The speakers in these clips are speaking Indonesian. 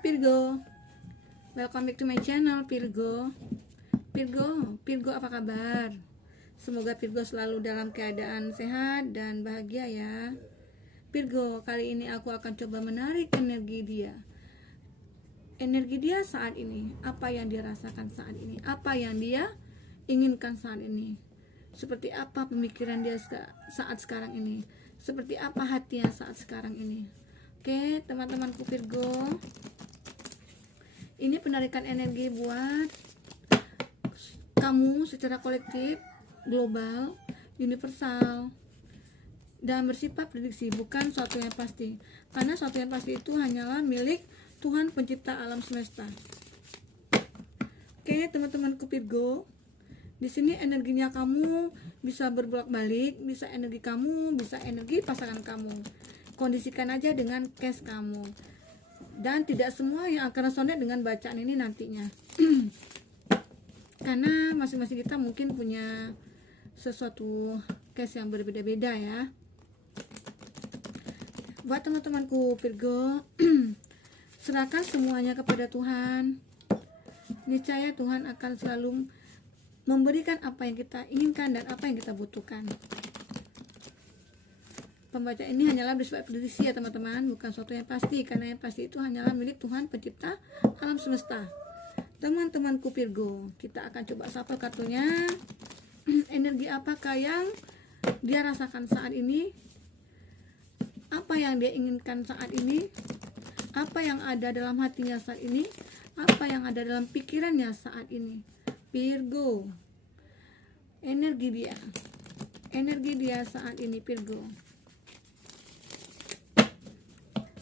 Virgo, welcome back to my channel Virgo. Virgo apa kabar? Semoga Virgo selalu dalam keadaan sehat dan bahagia ya. Virgo, kali ini aku akan coba menarik energi dia. Energi dia saat ini, apa yang dia rasakan saat ini, apa yang dia inginkan saat ini, seperti apa pemikiran dia saat sekarang ini, seperti apa hatinya saat sekarang ini. Oke, teman-temanku Virgo, ini penarikan energi buat kamu secara kolektif, global, universal, dan bersifat prediksi, bukan suatu yang pasti. Karena suatu yang pasti itu hanyalah milik Tuhan pencipta alam semesta. Oke, teman-temanku Virgo, di sini energinya kamu bisa berbolak-balik, bisa energi kamu, bisa energi pasangan kamu. Kondisikan aja dengan case kamu. Dan tidak semua yang akan resonate dengan bacaan ini nantinya. Karena masing-masing kita mungkin punya sesuatu case yang berbeda-beda ya. Buat teman-temanku Virgo, serahkan semuanya kepada Tuhan. Niscaya Tuhan akan selalu memberikan apa yang kita inginkan dan apa yang kita butuhkan. Pembacaan ini hanyalah bersifat prediksi ya teman-teman, bukan sesuatu yang pasti, karena yang pasti itu hanyalah milik Tuhan pencipta alam semesta. Teman-temanku Virgo, kita akan coba shuffle kartunya. Energi apakah yang dia rasakan saat ini? Apa yang dia inginkan saat ini? Apa yang ada dalam hatinya saat ini? Apa yang ada dalam pikirannya saat ini? Virgo, energi dia saat ini Virgo.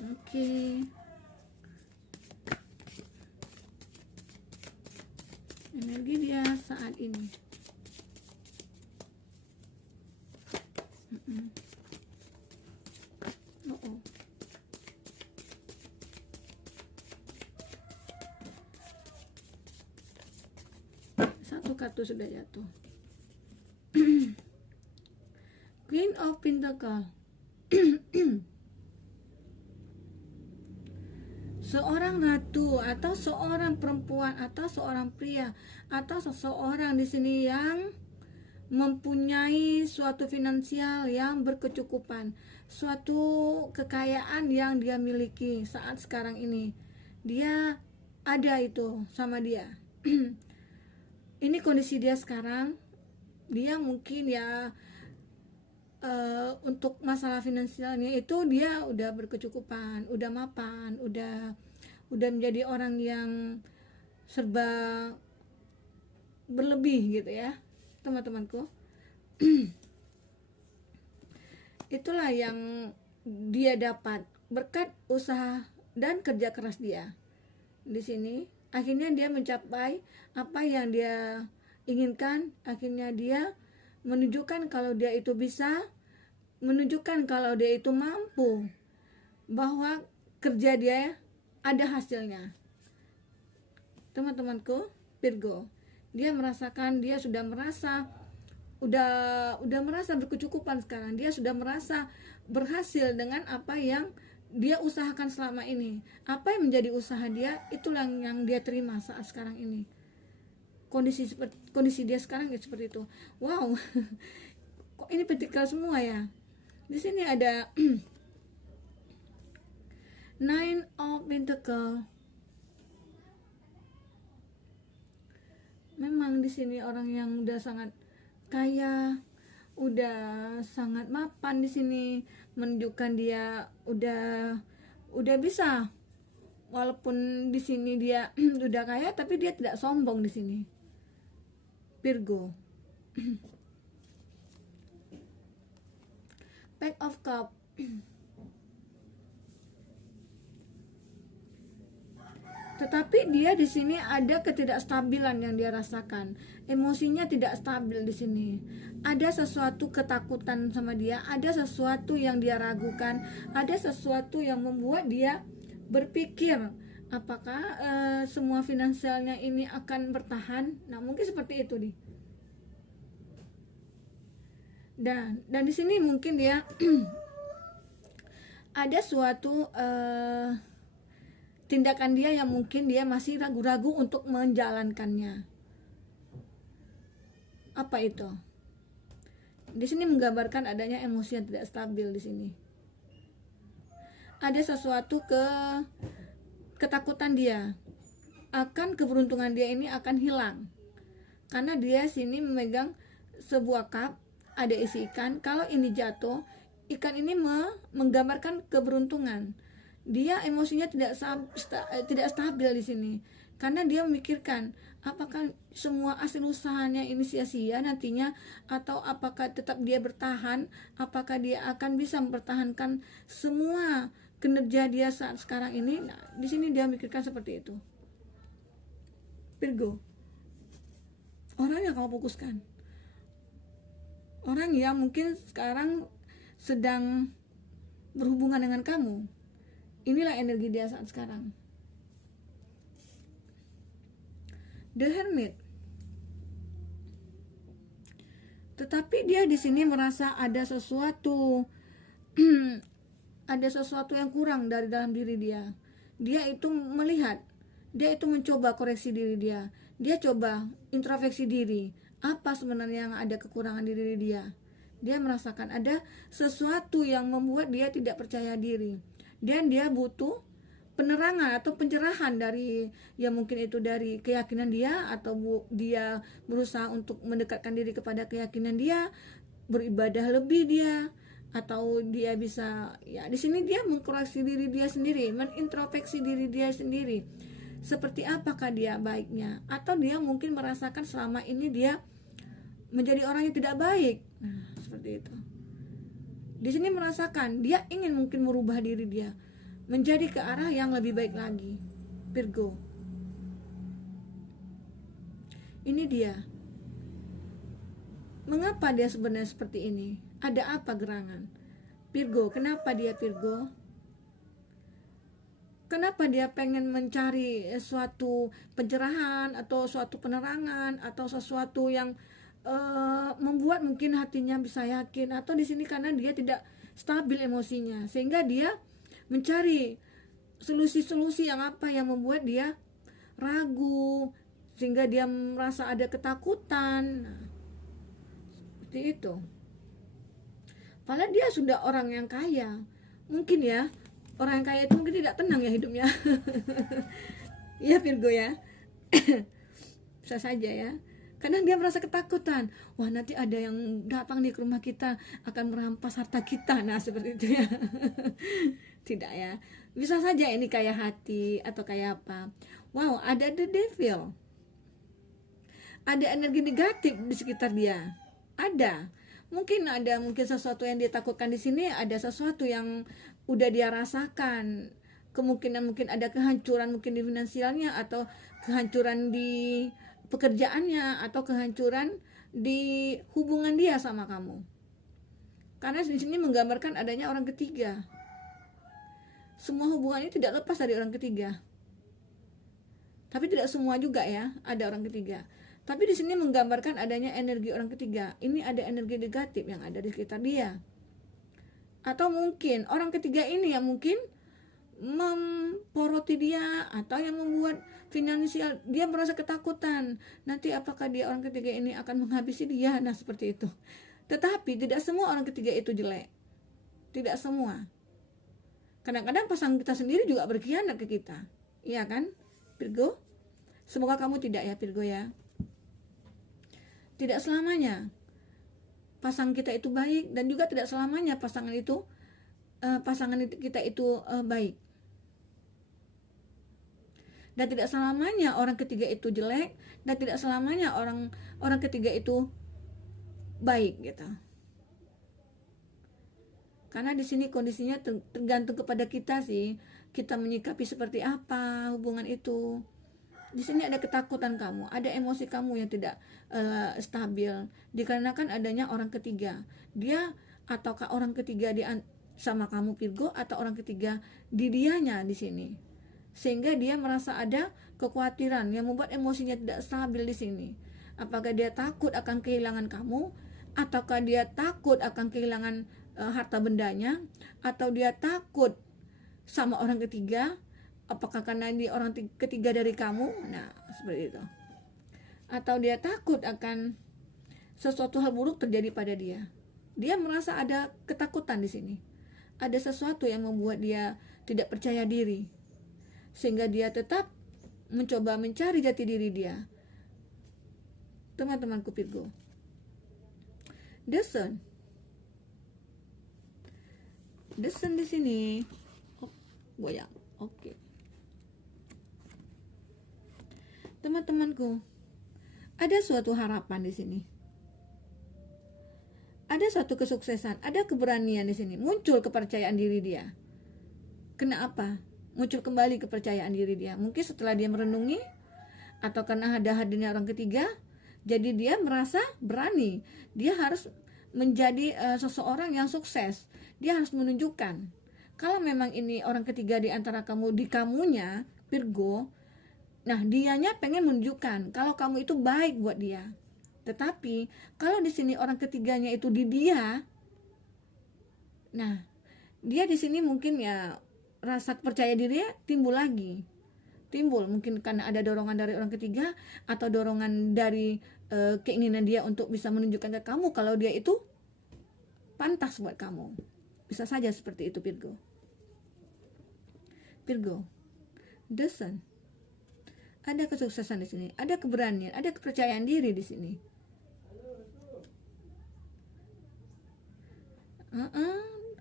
Oke. Energi dia saat ini. Satu kartu sudah jatuh. Queen of Pentacles. Seorang ratu atau seorang perempuan atau seorang pria atau seseorang di sini yang mempunyai suatu finansial yang berkecukupan, suatu kekayaan yang dia miliki saat sekarang ini. Dia ada itu sama dia. Ini kondisi dia sekarang. Dia mungkin ya untuk masalah finansialnya itu dia udah berkecukupan, udah mapan, udah menjadi orang yang serba berlebih gitu ya teman-temanku. Itulah yang dia dapat berkat usaha dan kerja keras dia. Di sini akhirnya dia mencapai apa yang dia inginkan. Akhirnya dia menunjukkan kalau dia itu bisa, menunjukkan kalau dia itu mampu, bahwa kerja dia ada hasilnya. Teman-temanku Virgo, dia merasakan, dia sudah merasa udah merasa berkecukupan sekarang. Dia sudah merasa berhasil dengan apa yang dia usahakan selama ini. Apa yang menjadi usaha dia, itulah yang dia terima saat sekarang ini. Kondisi dia sekarang ya seperti itu. Wow. Kok ini petikal semua ya? Di sini ada Nine of Pentacles. Memang di sini orang yang udah sangat kaya, udah sangat mapan di sini, menunjukkan dia udah bisa. Walaupun di sini dia udah kaya, tapi dia tidak sombong di sini. Virgo. Pack of Cups. Tetapi dia di sini ada ketidakstabilan yang dia rasakan. Emosinya tidak stabil di sini. Ada sesuatu ketakutan sama dia, ada sesuatu yang dia ragukan, ada sesuatu yang membuat dia berpikir apakah semua finansialnya ini akan bertahan. Nah, mungkin seperti itu nih. Dan di sini mungkin dia ada suatu tindakan dia yang mungkin dia masih ragu-ragu untuk menjalankannya. Apa itu? Di sini menggambarkan adanya emosi yang tidak stabil di sini. Ada sesuatu ketakutan dia akan keberuntungan dia ini akan hilang. Karena dia sini memegang sebuah cup, ada isi ikan. Kalau ini jatuh, ikan ini menggambarkan keberuntungan. Dia emosinya tidak stabil di sini. Karena dia memikirkan, apakah semua hasil usahanya ini sia-sia nantinya, atau apakah tetap dia bertahan, apakah dia akan bisa mempertahankan semua kinerja dia saat sekarang ini. Nah, di sini dia memikirkan seperti itu. Virgo, orang yang kamu fokuskan, orang yang mungkin sekarang sedang berhubungan dengan kamu, inilah energi dia saat sekarang. The Hermit. Tetapi dia di sini merasa ada sesuatu ada sesuatu yang kurang dari dalam diri dia. Dia itu melihat, dia itu mencoba koreksi diri dia. Dia coba introspeksi diri. Apa sebenarnya yang ada kekurangan di diri dia? Dia merasakan ada sesuatu yang membuat dia tidak percaya diri. Dan dia butuh penerangan atau pencerahan dari, ya mungkin itu dari keyakinan dia, atau dia berusaha untuk mendekatkan diri kepada keyakinan dia, beribadah lebih dia, atau dia bisa, ya di sini dia mengkoreksi diri dia sendiri, menintrospeksi diri dia sendiri. Seperti apakah dia baiknya, atau dia mungkin merasakan selama ini dia menjadi orang yang tidak baik. Nah, seperti itu. Di sini merasakan dia ingin mungkin merubah diri dia menjadi ke arah yang lebih baik lagi. Virgo, ini dia. Mengapa dia sebenarnya seperti ini? Ada apa gerangan? Virgo, kenapa dia Virgo? Kenapa dia pengen mencari suatu pencerahan atau suatu penerangan atau sesuatu yang membuat mungkin hatinya bisa yakin, atau di sini karena dia tidak stabil emosinya sehingga dia mencari solusi-solusi yang apa yang membuat dia ragu, sehingga dia merasa ada ketakutan. Nah, seperti itu. Padahal dia sudah orang yang kaya. Mungkin ya, orang yang kaya itu mungkin tidak tenang ya hidupnya. Iya Virgo ya. Bisa saja ya. Karena dia merasa ketakutan. Wah, nanti ada yang datang nih ke rumah kita, akan merampas harta kita. Nah, seperti itu ya. Tidak ya. Bisa saja ini kayak hati atau kayak apa. Wow, ada the devil. Ada energi negatif di sekitar dia. Ada. Mungkin sesuatu yang dia takutkan di sini, ada sesuatu yang udah dia rasakan. Kemungkinan mungkin ada kehancuran mungkin di finansialnya, atau kehancuran di pekerjaannya, atau kehancuran di hubungan dia sama kamu. Karena di sini menggambarkan adanya orang ketiga. Semua hubungan ini tidak lepas dari orang ketiga. Tapi tidak semua juga ya, ada orang ketiga. Tapi di sini menggambarkan adanya energi orang ketiga. Ini ada energi negatif yang ada di sekitar dia. Atau mungkin orang ketiga ini yang mungkin memporoti dia, atau yang membuat finansial dia merasa ketakutan. Nanti apakah dia orang ketiga ini akan menghabisi dia? Nah, seperti itu. Tetapi tidak semua orang ketiga itu jelek. Tidak semua. Kadang-kadang pasangan kita sendiri juga berkhianat ke kita. Iya kan, Virgo? Semoga kamu tidak ya, Virgo ya. Tidak selamanya pasangan kita itu baik, dan juga tidak selamanya pasangan kita itu baik. Dan tidak selamanya orang ketiga itu jelek, dan tidak selamanya orang ketiga itu baik gitu. Karena di sini kondisinya tergantung kepada kita sih, kita menyikapi seperti apa hubungan itu. Di sini ada ketakutan kamu, ada emosi kamu yang tidak stabil, dikarenakan adanya orang ketiga. Dia ataukah orang ketiga sama kamu Virgo, atau orang ketiga di dianya di sini, sehingga dia merasa ada kekhawatiran yang membuat emosinya tidak stabil di sini. Apakah dia takut akan kehilangan kamu, ataukah dia takut akan kehilangan harta bendanya, atau dia takut sama orang ketiga, Apakah karena dia orang ketiga dari kamu? Nah, seperti itu. Atau dia takut akan sesuatu hal buruk terjadi pada dia. Dia merasa ada ketakutan di sini. Ada sesuatu yang membuat dia tidak percaya diri, sehingga dia tetap mencoba mencari jati diri dia. Teman-temanku Virgo, The Sun di sini, goyang. Oke. Teman-temanku, ada suatu harapan di sini. Ada suatu kesuksesan, ada keberanian di sini. Muncul kepercayaan diri dia. Kenapa? Muncul kembali kepercayaan diri dia. Mungkin setelah dia merenungi, atau karena ada hadirnya orang ketiga, jadi dia merasa berani. Dia harus menjadi seseorang yang sukses. Dia harus menunjukkan. Kalau memang ini orang ketiga di antara kamu, di kamunya Virgo, nah dianya pengen menunjukkan kalau kamu itu baik buat dia. Tetapi kalau di sini orang ketiganya itu di dia, nah dia di sini mungkin ya rasa percaya dirinya timbul mungkin karena ada dorongan dari orang ketiga, atau dorongan dari keinginan dia untuk bisa menunjukkan ke kamu kalau dia itu pantas buat kamu. Bisa saja seperti itu Virgo. The Sun. Ada kesuksesan di sini, ada keberanian, ada kepercayaan diri di sini.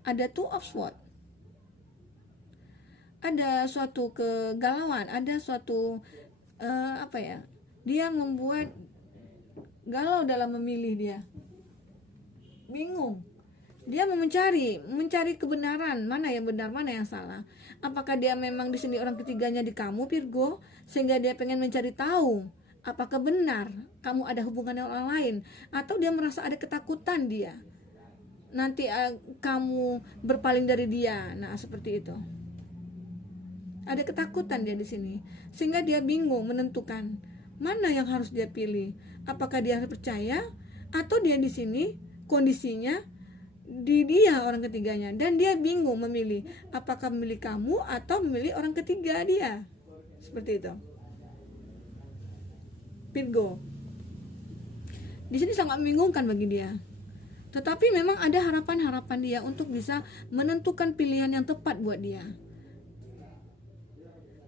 Ada Two of Swords. Ada suatu kegalauan, ada suatu dia membuat galau dalam memilih. Dia bingung. Dia mau mencari kebenaran, mana yang benar, mana yang salah. Apakah dia memang di sini orang ketiganya di kamu Virgo, sehingga dia pengen mencari tahu apakah benar kamu ada hubungan dengan orang lain, atau dia merasa ada ketakutan dia nanti kamu berpaling dari dia. Nah, seperti itu. Ada ketakutan dia di sini, sehingga dia bingung menentukan mana yang harus dia pilih. Apakah dia harus percaya, atau dia di sini kondisinya di dia orang ketiganya, dan dia bingung memilih apakah memilih kamu atau memilih orang ketiga dia. Seperti itu Virgo. Di sini sangat membingungkan bagi dia. Tetapi memang ada harapan-harapan dia untuk bisa menentukan pilihan yang tepat buat dia.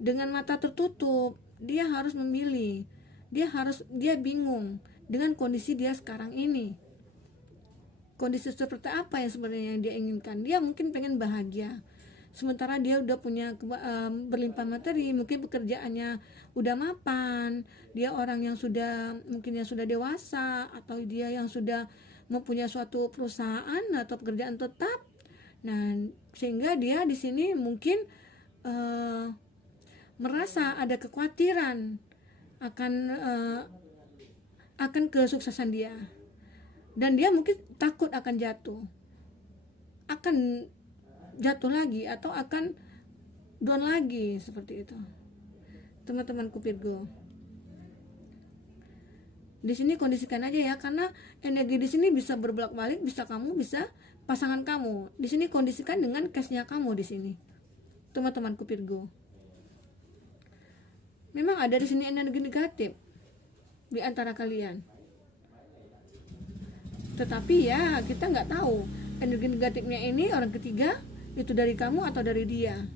Dengan mata tertutup, dia harus memilih. Dia bingung dengan kondisi dia sekarang ini. Kondisi seperti apa yang sebenarnya dia inginkan. Dia mungkin pengen bahagia, sementara dia udah punya berlimpah materi, mungkin pekerjaannya udah mapan, dia orang yang mungkin sudah dewasa, atau dia yang sudah mempunyai suatu perusahaan atau pekerjaan tetap. Nah, sehingga dia di sini mungkin merasa ada kekhawatiran akan kesuksesan dia. Dan dia mungkin takut akan jatuh lagi, atau akan down lagi, seperti itu. Teman-temanku Virgo, di sini kondisikan aja ya, karena energi di sini bisa berbolak-balik, bisa kamu, bisa pasangan kamu. Di sini kondisikan dengan case-nya kamu di sini, teman-temanku Virgo. Memang ada di sini energi negatif di antara kalian. Tetapi ya kita nggak tahu energi negatifnya ini orang ketiga itu dari kamu atau dari dia.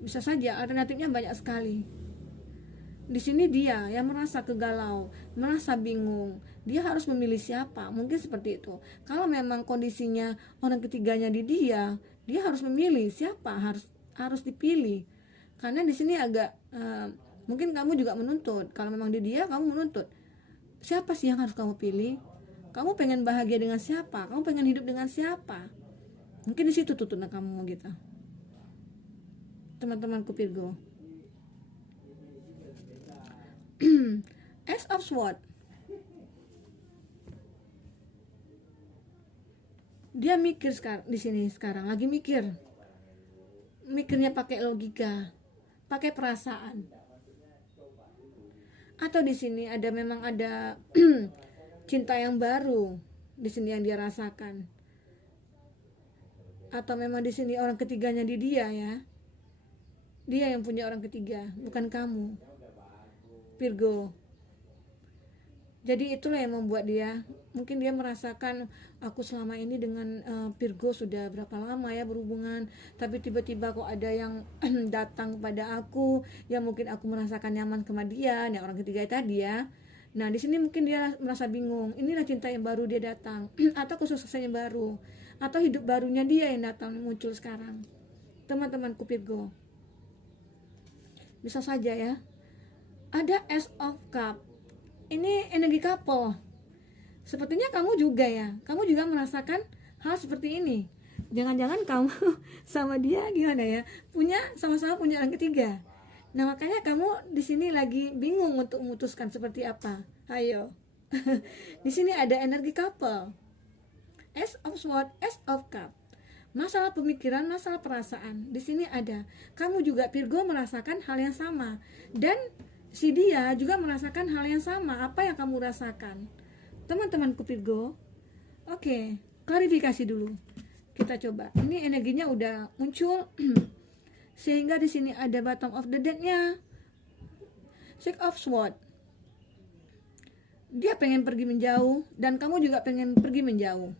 Bisa saja alternatifnya banyak sekali. Di sini dia yang merasa kegalau, merasa bingung. Dia harus memilih siapa, mungkin seperti itu. Kalau memang kondisinya orang ketiganya di dia harus memilih siapa harus dipilih. Karena di sini agak mungkin kamu juga menuntut. Kalau memang di dia, kamu menuntut siapa sih yang harus kamu pilih. Kamu pengen bahagia dengan siapa? Kamu pengen hidup dengan siapa? Mungkin di situ tuntutan kamu gitu. Teman-temanku Virgo. Ace of Swords. Dia mikir di sini sekarang, lagi mikir. Mikirnya pakai logika, pakai perasaan. Atau di sini memang ada cinta yang baru di sini yang dia rasakan, atau memang di sini orang ketiganya di dia ya. Dia yang punya orang ketiga, bukan kamu, Virgo. Jadi itulah yang membuat dia, mungkin dia merasakan, aku selama ini dengan Virgo sudah berapa lama ya berhubungan, tapi tiba-tiba kok ada yang datang kepada aku, yang mungkin aku merasakan nyaman sama dia, yang orang ketiga tadi ya. Nah di sini mungkin dia merasa bingung, inilah cinta yang baru dia datang, atau kesuksesan yang baru, atau hidup barunya dia yang datang muncul sekarang. Teman-temanku Virgo, bisa saja ya. Ada Ace of Cup. Ini energi couple. Sepertinya kamu juga ya. Kamu juga merasakan hal seperti ini. Jangan-jangan kamu sama dia gimana ya? Sama-sama punya orang ketiga. Nah, makanya kamu di sini lagi bingung untuk memutuskan seperti apa. Ayo. Di sini ada energi couple. Ace of Swords, Ace of Cup. Masalah pemikiran, masalah perasaan. Di sini ada. Kamu juga Virgo merasakan hal yang sama. Dan si dia juga merasakan hal yang sama. Apa yang kamu rasakan? Teman-temanku Virgo. Oke, klarifikasi dulu. Kita coba. Ini energinya udah muncul. Sehingga di sini ada bottom of the deck-nya. Six of Swords. Dia pengen pergi menjauh dan kamu juga pengen pergi menjauh.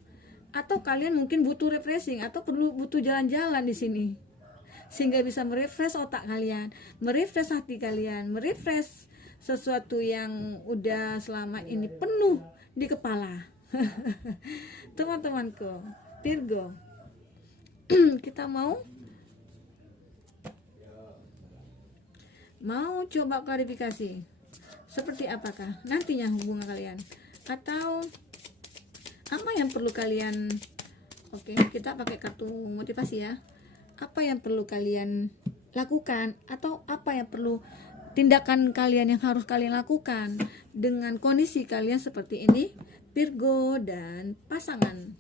Atau kalian mungkin butuh refreshing atau butuh jalan-jalan di sini. Sehingga bisa merefresh otak kalian, merefresh hati kalian, merefresh sesuatu yang udah selama ini penuh di kepala. Teman-temanku Virgo, kita mau coba klarifikasi seperti apakah nantinya hubungan kalian, atau apa yang perlu kalian. Oke, kita pakai kartu motivasi ya. Apa yang perlu kalian lakukan, atau apa yang perlu tindakan kalian yang harus kalian lakukan dengan kondisi kalian seperti ini, Virgo dan pasangan.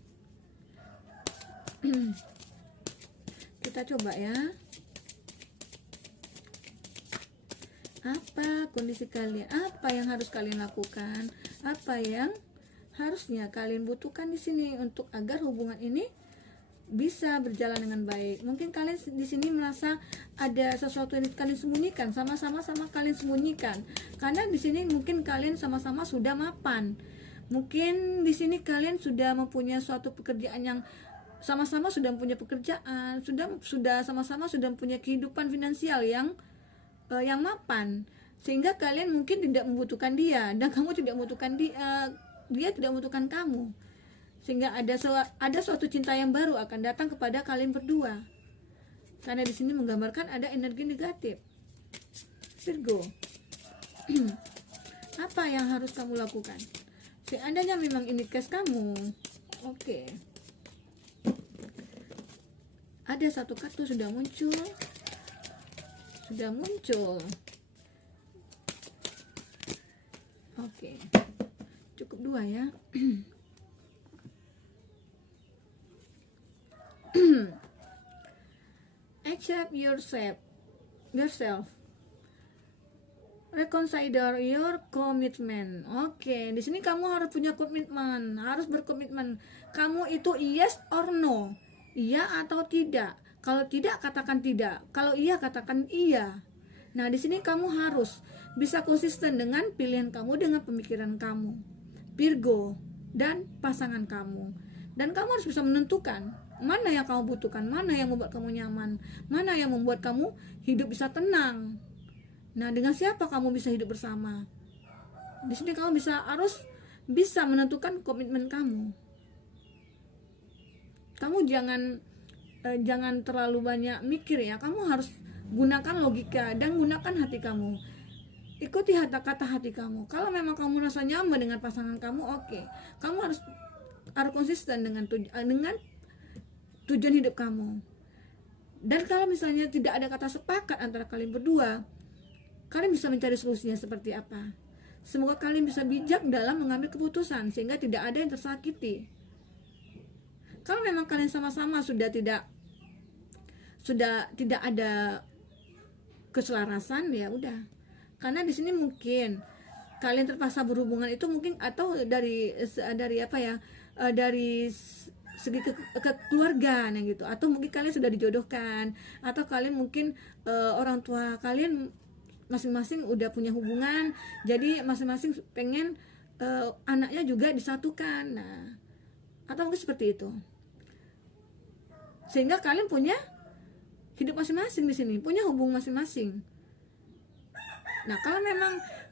Kita coba ya. Apa kondisi kalian, apa yang harus kalian lakukan, apa yang harusnya kalian butuhkan di sini untuk agar hubungan ini bisa berjalan dengan baik. Mungkin kalian di sini merasa ada sesuatu yang kalian sembunyikan, sama-sama kalian sembunyikan. Karena di sini mungkin kalian sama-sama sudah mapan. Mungkin di sini kalian sudah mempunyai suatu pekerjaan yang sama-sama sudah mempunyai pekerjaan, sudah sama-sama sudah mempunyai kehidupan finansial yang mapan. Sehingga kalian mungkin tidak membutuhkan dia dan kamu tidak membutuhkan dia tidak membutuhkan kamu. Sehingga ada suatu cinta yang baru akan datang kepada kalian berdua. Karena di sini menggambarkan ada energi negatif. Virgo, apa yang harus kamu lakukan? Seandainya memang ini case kamu, oke. Ada satu kartu sudah muncul. Oke, cukup dua ya. Accept yourself. Reconsider your commitment. Oke, di sini kamu harus punya komitmen, harus berkomitmen. Kamu itu yes or no, iya atau tidak. Kalau tidak, katakan tidak. Kalau iya, katakan iya. Nah, di sini kamu harus bisa konsisten dengan pilihan kamu, dengan pemikiran kamu, Virgo, dan pasangan kamu. Dan kamu harus bisa menentukan mana yang kamu butuhkan, mana yang membuat kamu nyaman, mana yang membuat kamu hidup bisa tenang. Nah, dengan siapa kamu bisa hidup bersama? Di sini kamu harus bisa menentukan komitmen kamu. Kamu jangan terlalu banyak mikir ya. Kamu harus gunakan logika dan gunakan hati kamu. Ikuti kata hati kamu. Kalau memang kamu merasa nyaman dengan pasangan kamu, oke. Kamu harus konsisten dengan tujuan hidup kamu. Dan kalau misalnya tidak ada kata sepakat antara kalian berdua, kalian bisa mencari solusinya seperti apa. Semoga kalian bisa bijak dalam mengambil keputusan sehingga tidak ada yang tersakiti. Kalau memang kalian sama-sama sudah tidak ada keselarasan, ya udah. Karena di sini mungkin kalian terpaksa berhubungan itu mungkin, atau dari segi ke keluarga nah gitu, atau mungkin kalian sudah dijodohkan, atau kalian mungkin orang tua kalian masing-masing udah punya hubungan, jadi masing-masing pengen anaknya juga disatukan. Nah, atau mungkin seperti itu, sehingga kalian punya hidup masing-masing di sini, punya hubungan masing-masing. Nah,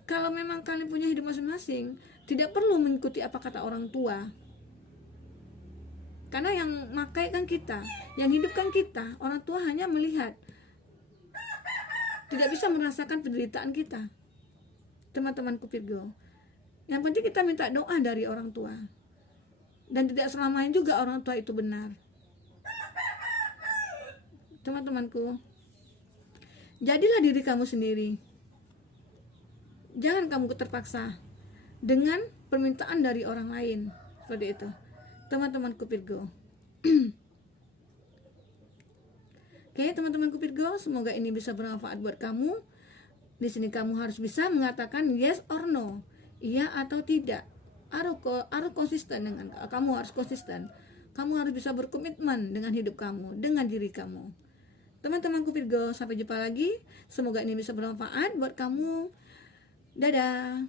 kalau memang kalian punya hidup masing-masing, tidak perlu mengikuti apa kata orang tua. Karena yang makai kan kita, yang hidup kan kita. Orang tua hanya melihat, tidak bisa merasakan penderitaan kita. Teman-temanku Virgo, yang penting kita minta doa dari orang tua. Dan tidak selamanya juga orang tua itu benar. Teman-temanku, jadilah diri kamu sendiri. Jangan kamu terpaksa dengan permintaan dari orang lain. Seperti itu, teman-temanku Virgo. Oke, teman-temanku Virgo, semoga ini bisa bermanfaat buat kamu. Di sini kamu harus bisa mengatakan yes or no, iya atau tidak. Harus konsisten dengan kamu, harus konsisten. Kamu harus bisa berkomitmen dengan hidup kamu, dengan diri kamu. Teman-temanku Virgo, sampai jumpa lagi. Semoga ini bisa bermanfaat buat kamu. Dadah.